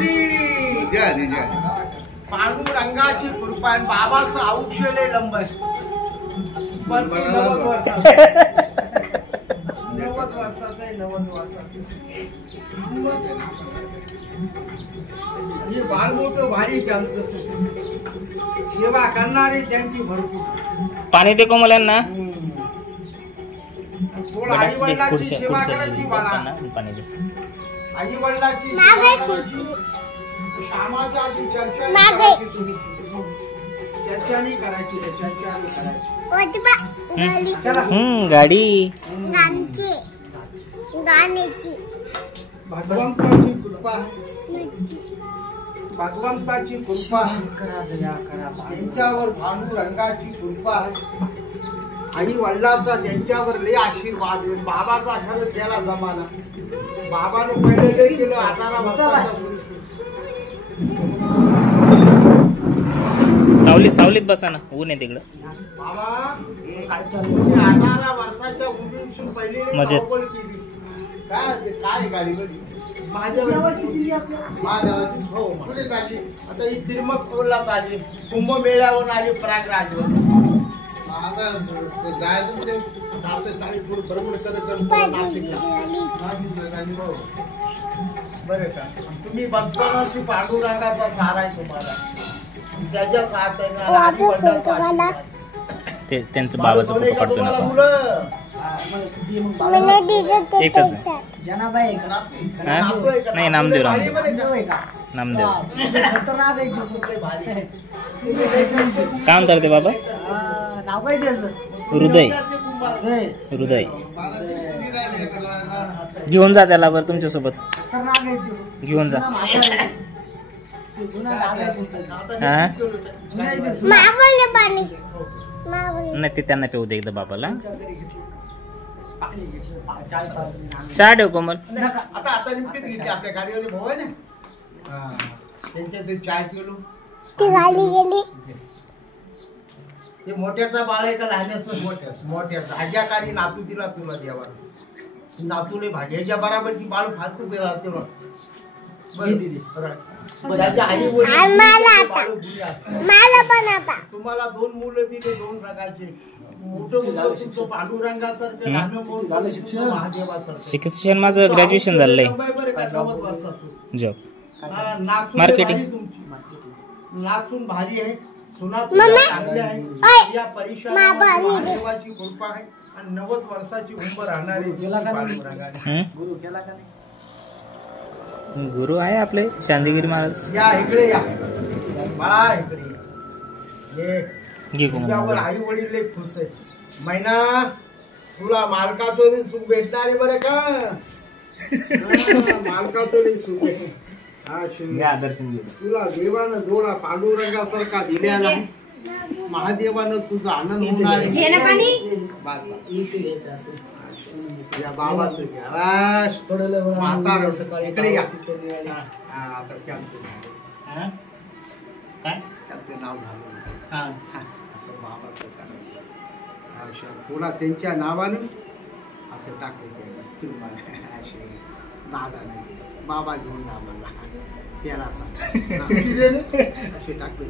माऊली पांडुरंगाची कृपा आणि बाबाचं आयुष्य लय लंब आहे. पण 90 वर्षाचं आहे 90 वर्षाचं. बाळ मोठं भारी त्यांचं सेवा करणारी त्यांची भरपूर. पाणी दे कोमल्यांना. थोडं आई वडिलांची सेवा करायची बाळा. पाणी दे. आई वडिलांची सेवा करायची. कामाच्या आधी चर्चा चर्चानी करायची. गाडी गाण्याची भगवंताची कृपा भगवंताची कृपा त्यांच्यावर पांडुरंगाची कृपा आई वडिलांचा त्यांच्यावर लय आशीर्वाद. बाबाचा खरंच गेला जमाना. बाबानं पहिले लय केलं. 18 वर्षाचा सावलीत बसा ना. ऊन आहे तिकडं. बाबा 18 वर्षाच्या मुलींपासून पहिले धावपळ केली. काय गाडी बघी महादेवाची हो कुठे झाली. आता ही तिरुमलला चालली. कुंभमेळ्यावरून आली प्रयागराजवर. आता जायचं ते असं चाळी थोडं बरोबर करत नाशिकला. बरं का तुम्ही बसतानाची पांडुरंगाचा सहारा आहे तुम्हाला. त्याच्या साथ आहे आणि वडिलांचा त्यांचं बाबाचं फोटो काढतो ना. एकच नाही नामदेव नामदेव काय म्हणतात ते बाबा. हृदय घेऊन जा त्याला बरं तुमच्यासोबत. घेऊन जा. नाही ते त्यांना पिऊ दे एकदा बाबाला. चहा ठेव कोमल. आता निमतीत घ्यायची आपल्या गाडीवाले भाऊ आहे ना त्यांच्या ते चाय पिलो. ती गाडी गेली. ते मोठ्याचा बाळ आहे का लहान्याचं. मोठ्याचा आज्याकारी नातू तिला तुला द्यावा. नातूने भाज्याच्या बराबर ती बाळ फालतू पेरा तेव्हा तुम्हाला 2 मुलं दिले 2 प्रकारचे. मोठं पांडुरंगासारखं महादेवासारखं. शिक्षण माझं ग्रॅज्युएशन झालंय. Job marketing. नाचून भारी आहे. सुना चांगली आहे. या परिसरात महादेवाची कृपा आहे आणि 90 वर्षाची उंबर राहणारी गुरु आहे आपले शांतिगिरी महाराज. या इकडे या बाळा इकडे ये. तुझ्यावर आई वडील लय खुश आहे. मैना तुला मालकाचं बी सुख भेटणार आहे बरं का. मालकाचं बी सुख आहे. तुला देवानं जोडा पांडुरंगासारखा दिल्या नाही. महादेवानं तुझा आनंद होणार या बाबाचं म्हातार इकडे या. आता त्यांचं नाव घालून असं बाबाचं करायचं. थोडा त्यांच्या नावानं असं टाकलं असे दादा नाही बाबा घेऊन जा मला त्याला सांग असे टाकले.